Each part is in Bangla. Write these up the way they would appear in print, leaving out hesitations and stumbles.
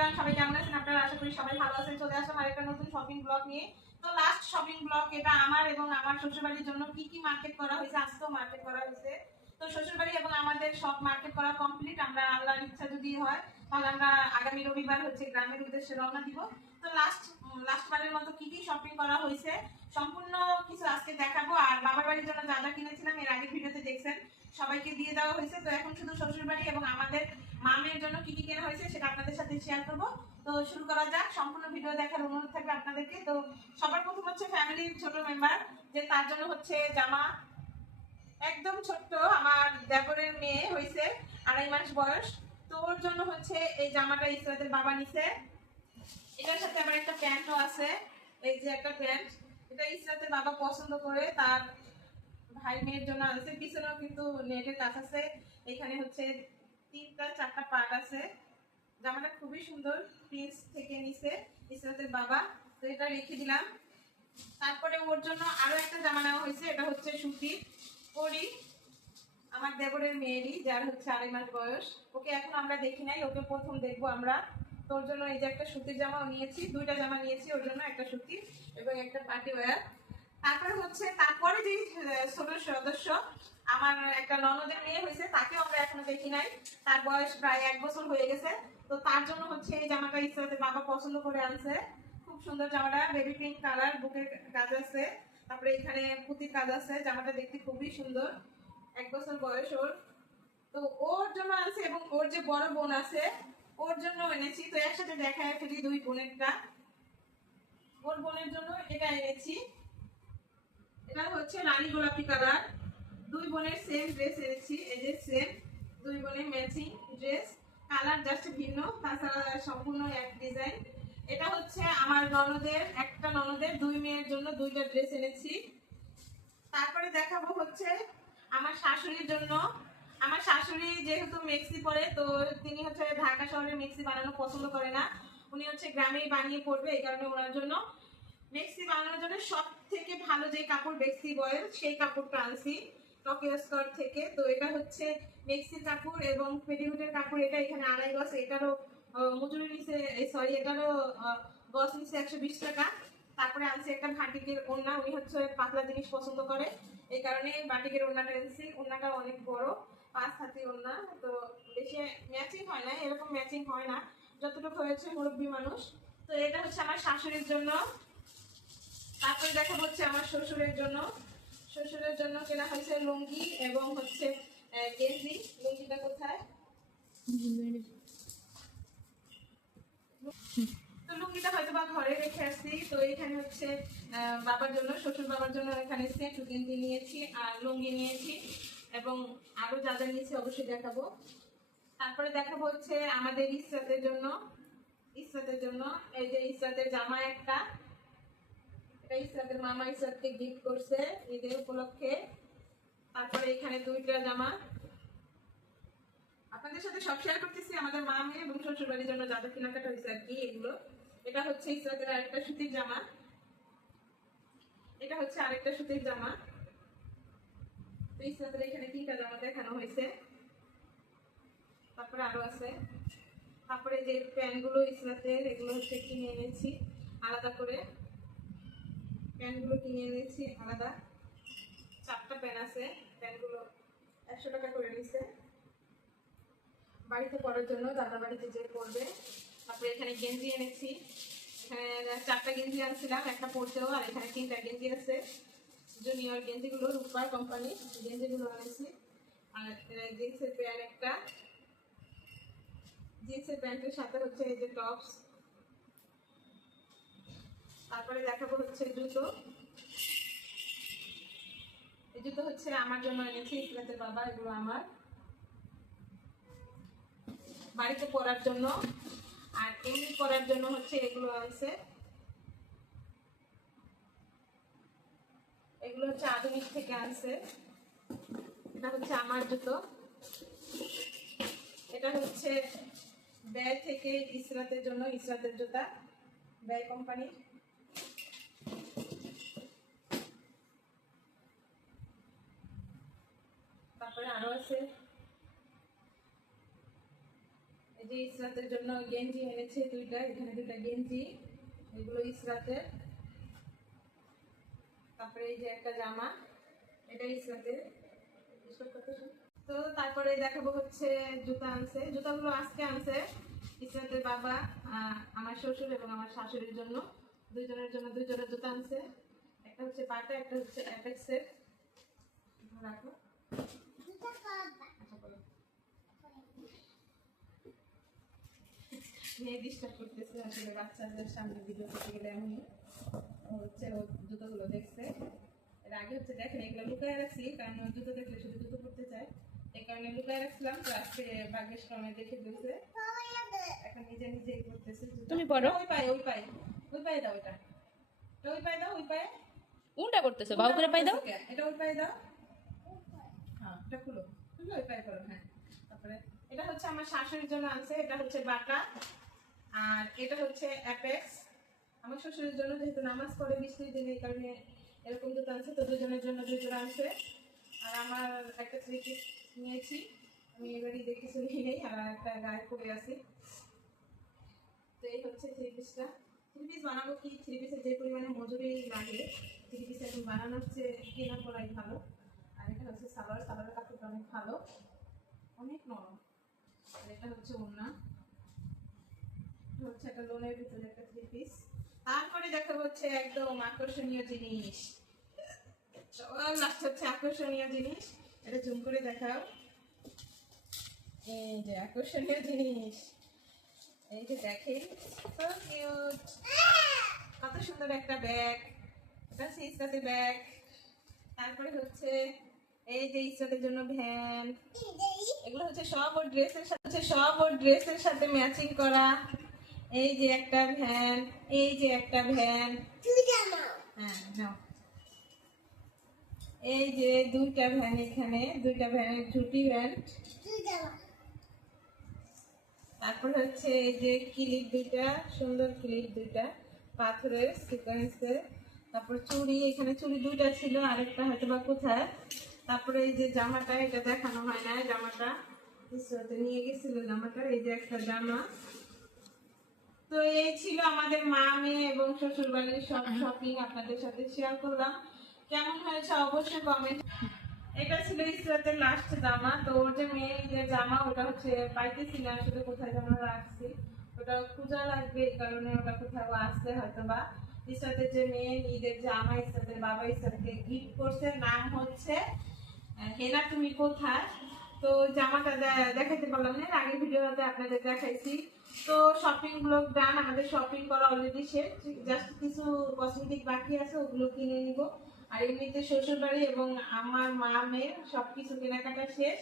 এভরিওয়ান, সবাই কেমন আছেন আপনারা? আশা করি সবাই ভালো আছেন। চলে আসলাম আরেকটা নতুন শপিং ব্লগ নিয়ে। তো লাস্ট শপিং ব্লগ এটা আমার এবং আমার শ্বশুরবাড়ির জন্য কি কি মার্কেট করা হয়েছে, আজকেও মার্কেট করা হয়েছে। তো শ্বশুরবাড়ি এবং আমাদের সব মার্কেট করা কমপ্লিট। আমরা আল্লাহর ইচ্ছা যদি হয় তাহলে আমরা আগামী রবিবার হচ্ছে গ্রামের উদ্দেশ্যে রওনা দিব। তো লাস্টবারের মতো কি কি শপিং করা হয়েছে সম্পূর্ণ কিছু আজকে দেখাবো। আর বাবার বাড়ির জন্য যা যা কিনেছিলাম এর আগের ভিডিওতে দেখছেন, সবাইকে দিয়ে দেওয়া হয়েছে। তো এখন শুধু শ্বশুরবাড়ি এবং আমাদের মামের জন্য কি কি কেনা হয়েছে সেটা আপনাদের সাথে শেয়ার করব। তো শুরু করা যাক। সম্পূর্ণ ভিডিও দেখার অনুরোধ থাকবে আপনাদেরকে। তো সবার প্রথম হচ্ছে ফ্যামিলির ছোট মেম্বার, যে তার জন্য হচ্ছে জামা, একদম ছোট্ট আমার দেবরের মেয়ে হয়েছে 2.5 মাস বয়স। তো ওর জন্য হচ্ছে এই জামাটা ইসরাতের বাবা নিছে। এটার সাথে আবার একটা প্যান্টও আছে, এই যে একটা প্যান্ট, এটা ইসরাতের বাবা পছন্দ করে তার ভাই মেয়ের জন্য আনছে। পিছনেও কিন্তু নেটের কাজ আছে, এখানে হচ্ছে 3-4টা পার্ট আছে। জামাটা খুবই সুন্দর, প্রিন্স থেকে নিছে ইসরাতের বাবা। তো এটা রেখে দিলাম। তারপরে ওর জন্য আরো একটা জামা নেওয়া হয়েছে, এটা হচ্ছে সুতির। ওরই, আমার দেবরের মেয়েরই, যার হচ্ছে 2.5 মাস বয়স। ওকে এখন আমরা দেখি নাই, ওকে প্রথম দেখবো আমরা। তোর জন্য এই যে একটা সুতির জামাও নিয়েছি, 2টা জামা নিয়েছি ওর জন্য, একটা সুতির এবং একটা পার্টি ওয়্যার। তারপরে হচ্ছে তারপরে যে ছোট সদস্য আমার একটা ননদের মেয়ে হয়েছে, তাকেও আমরা এখনো দেখি নাই। তার বয়স প্রায় 1 বছর হয়ে গেছে। তো তার জন্য হচ্ছে এই জামাটা ইসরাতের বাবা পছন্দ করে আনছে। খুব সুন্দর জামাটা, বেবি পিঙ্ক কালার, বুকের কাজ আছে, তারপরে এখানে পুঁতির কাজ আছে। জামাটা দেখতে খুবই সুন্দর, 1 বছর বয়স ওর। তো ওর জন্য আনছে এবং ওর যে বড় বোন আছে ওর জন্য এনেছি। তো একসাথে দেখায় ফেলি দুই বোনেরটা। ওর বোনের জন্য এটা এনেছি, এটা হচ্ছে রানী গোলাপি কালার। দুই বোনের সেম ড্রেস এনেছি, এই যে সেম, দুই বোনের ম্যাচিং ড্রেস, কালার জাস্ট ভিন্ন, তাছাড়া সম্পূর্ণ এক ডিজাইন। এটা হচ্ছে আমার ননদের, একটা ননদের 2 মেয়ের জন্য 2টা ড্রেস এনেছি। তারপরে দেখাবো হচ্ছে আমার শাশুড়ির জন্য। আমার শাশুড়ি যেহেতু মেক্সি পরে, তো তিনি হচ্ছে ঢাকা শহরে মেক্সি বানানো পছন্দ করে না, উনি হচ্ছে গ্রামেই বানিয়ে পড়বে। এই কারণে ওনার জন্য মেক্সি বানানোর জন্য সব থেকে ভালো যে কাপড় মেক্সি বয়েল, সেই কাপড়টা আনছি টকিও স্কট থেকে। তো এটা হচ্ছে মেক্সির কাপড় এবং পেটিকুটের কাপড়। এটা এখানে 2.5 গজ, এটারও মজুরি নিচে, সরি এটারও গজ নিচে 120 টাকা। তারপরে আনছি একটা ভাটিকের ওড়না, উনি হচ্ছে পাতলা জিনিস পছন্দ করে, এই কারণে বাটিকের ওড়নাটা এনেছি। ওড়নাটা অনেক বড়, 5 হাতি ওড়না। তো বেশি ম্যাচিং হয় না, এরকম ম্যাচিং হয় না, যতটুকু হয়েছে মুরব্বী মানুষ। তো এটা হচ্ছে আমার শাশুড়ির জন্য। তারপরে দেখা হচ্ছে আমার শ্বশুরের জন্য। শ্বশুরের জন্য কেনা হয়েছে লুঙ্গি এবং হচ্ছে গেঞ্জি। লুঙ্গিটা কোথায়? তো লুঙ্গিটা হয়তো বা ঘরে রেখে আসছি। তো এখানে হচ্ছে বাবার জন্য, শ্বশুর বাবার জন্য এখানে সেট গেঞ্জি নিয়েছি আর লুঙ্গি নিয়েছি এবং আরো যা যা নিয়েছি অবশ্যই দেখাবো। তারপরে দেখাবো হচ্ছে আমাদের ইসরাতের জন্য। ইসরাতের জন্য এই যে ইসরাতের জামা একটা, এটা ইসরাতের মামা ইসরাতকে গিফট করছে ঈদের উপলক্ষে। তারপরে এখানে 2টা জামা, আপনাদের সাথে সব শেয়ার করতেছি আমাদের মা মেয়ে এবং শ্বশুর বাড়ির জন্য যা যা কেনাকাটা হয়েছে আর কি এগুলো। এটা হচ্ছে ইসরাতের আরেকটা সুতির জামা, এটা হচ্ছে আরেকটা সুতির জামা। তো ইসরাতের এখানে 3টা জামা দেখানো হয়েছে, তারপরে আরো আছে। তারপরে যে প্যান্টগুলো ইসরাতের, এগুলো হচ্ছে কিনে এনেছি আলাদা করে, প্যান্টগুলো কিনে এনেছি আলাদা। 4টা প্যান্ট আছে, প্যান্টগুলো 100 টাকা করে নিছে বাড়িতে পরার জন্য, দাদা বাড়িতে যে পরবে। তারপরে এখানে গেঞ্জি এনেছি, এখানে 4টা গেঞ্জি আনছিলাম, একটা পরতেও, আর এখানে 3টা গেঞ্জি আছে জুনিয়র গেঞ্জিগুলো, রূপা কোম্পানি গেঞ্জিগুলো আনেছি। আর জিন্সের প্যান্ট একটা, জিন্সের প্যান্টের সাথে হচ্ছে এই যে টপস। তারপরে দেখাবো হচ্ছে জুতো। এই জুতো হচ্ছে আমার জন্য এনেছি ইসরাতের বাবা, এগুলো আমার বাড়িতে পরার জন্য। আর এমনি পরার জন্য হচ্ছে এগুলো আছে, এগুলো হচ্ছে আধুনিক থেকে আনছে। এটা হচ্ছে আমার জুতো, এটা হচ্ছে ব্যয় থেকে ইসরাতের জন্য, ইসরাতের জুতা ব্যয় কোম্পানির। তারপরে আরো আছে এই যে ইসরাতের জন্য গেঞ্জি এনেছে দুইটা, এখানে দুইটা গেঞ্জি, এগুলো ইসরাতের। তারপরে এই যে একটা জামা, এটা ইসরাতের। তো তারপরে দেখাবো হচ্ছে জুতা আনছে, জুতাগুলো আজকে আনছে ইসরাতের বাবা, আমার শ্বশুর এবং আমার শাশুড়ির জন্য, দুইজনের জন্য দুই জোড়া জুতা আনছে। একটা হচ্ছে বাটা, একটা হচ্ছে অ্যাপেক্সের। রাখো। মেয়ে ডিস্টার্ব করতেছে আসলে, বাচ্চাদের সামনে ভিডিও করতে গেলে এমনই হচ্ছে। ও জুতোগুলো দেখছে, এর আগে হচ্ছে দেখেন এগুলো লুকায় রাখছি, কারণ ও জুতো দেখলে শুধু জুতো পড়তে চায়, এই কারণে লুকায় রাখছিলাম। তো আজকে ভাগ্যের সময় দেখে ফেলছে, এখন নিজে নিজেই করতেছে। তুমি পড়ো। ওই পায়ে ওই পায়ে ওই পায়ে দাও, এটা ওই পায়ে দাও, ওই পায়ে কোনটা করতেছো? বাবু করে পাই দাও। এটা ওই পায়ে দাও, হ্যাঁ এটা খুলো, খুলো ওই পায়ে করো। হ্যাঁ, তারপরে এটা হচ্ছে আমার শাশুড়ির জন্য আনছে, এটা হচ্ছে বাটা, আর এটা হচ্ছে অ্যাপেক্স। আমার শ্বশুরের জন্য যেহেতু নামাজ পড়ে বৃষ্টির দিনে, এই কারণে এরকম জুতো আনছে, তো দুজনের জন্য দুই জোড়া আনছে। আর আমার একটা থ্রি পিস নিয়েছি, আমি এবারই দেখে শুনি নেই, আর একটা গায়ে পরে আছি। তো এই হচ্ছে থ্রি পিসটা। থ্রি পিস বানাবো কি, থ্রি পিসের যে পরিমাণে মজুরি লাগে, থ্রি পিস এখন বানানো হচ্ছে কেনা করাই ভালো। আর এটা হচ্ছে সালোয়ার, সালোয়ারের কাপড়টা অনেক ভালো, অনেক নরম। আর এটা হচ্ছে ওড়না, হচ্ছে একটা লোনের ভিতরে একটা থ্রি পিস। তারপরে দেখা হচ্ছে একদম আকর্ষণীয় জিনিস, সবার লাস্ট হচ্ছে আকর্ষণীয় জিনিস। এটা জুম করে দেখাও, এই যে আকর্ষণীয় জিনিস, এই যে দেখেন, সো কিউট, কত সুন্দর একটা ব্যাগ। এটা হচ্ছে ইসরাতের ব্যাগ। তারপরে হচ্ছে এই যে ইসরাতের জন্য ভ্যান, এগুলো হচ্ছে সব ওর ড্রেসের সাথে ম্যাচিং করা। এই যে একটা ভ্যান, এই যে একটা ভ্যান, হ্যাঁ নাও, এই যে দুইটা ভ্যান, এখানে দুইটা ভ্যানের ছুটি ভ্যান। তারপর হচ্ছে এই যে ক্লিপ দুইটা, সুন্দর ক্লিপ দুইটা পাথরের সিকোয়েন্সের। তারপর চুড়ি, এখানে চুড়ি দুইটা ছিল, আরেকটা হয়তো বা কোথায়। তারপরে এই যে জামাটা, এটা দেখানো হয় না, জামাটা ইসরাতে নিয়ে গেছিল জামাটা, এই যে একটা জামা। তো এই ছিল আমাদের মা, মেয়ে এবং শ্বশুর বাড়ির সব শপিং, আপনাদের সাথে শেয়ার করলাম। কেমন হয়েছে অবশ্যই কমেন্ট। এটা ছিল ইসরাতের লাস্ট জামা। তো ওর যে মেয়ে যে জামা, ওটা হচ্ছে পাইতেছি না আসলে, কোথায় যেন রাখছি, ওটা খোঁজা লাগবে, এই কারণে ওটা কোথাও আসছে হয়তো বা। ইসরাতের যে মেয়ে ঈদের জামা ইসরাতের বাবা ইসরাতকে গিফট করছে, নাম হচ্ছে হেনা তুমি কোথায়। তো জামাটা দেখাতে পারলাম না, আগের ভিডিওতে আপনাদের দেখাইছি। তো শপিং ব্লগ ডান, আমাদের শপিং করা অলরেডি শেষ, জাস্ট কিছু কসমেটিক বাকি আছে, ওগুলো কিনে নিব। আর এমনিতে শ্বশুর বাড়ি এবং আমার মা মেয়ের সবকিছু কেনাকাটা শেষ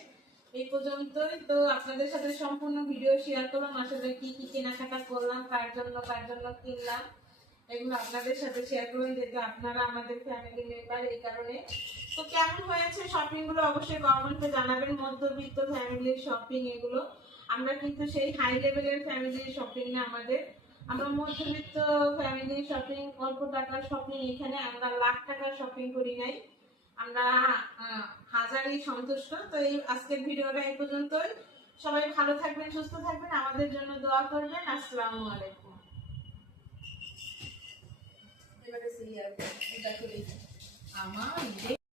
এই পর্যন্তই। তো আপনাদের সাথে সম্পূর্ণ ভিডিও শেয়ার করলাম, আসলে কি কি কেনাকাটা করলাম, কার জন্য কিনলাম, এগুলো আপনাদের সাথে শেয়ার করবেন, যেহেতু আপনারা আমাদের ফ্যামিলি মেম্বার, এই কারণে। তো কেমন হয়েছে শপিং গুলো অবশ্যই কমেন্টে জানাবেন। মধ্যবিত্ত ফ্যামিলির শপিং এগুলো, আমরা কিন্তু সেই হাই লেভেলের ফ্যামিলির শপিং না আমাদের, আমরা মধ্যবিত্ত ফ্যামিলির শপিং, অল্প টাকার শপিং। এখানে আমরা লাখ টাকার শপিং করি নাই, আমরা হাজারেই সন্তুষ্ট। তো এই আজকের ভিডিওটা এই পর্যন্তই। সবাই ভালো থাকবেন, সুস্থ থাকবেন, আমাদের জন্য দোয়া করবেন। আসসালামু আলাইকুম। এবারে সিরিয়াল এটা করি আমার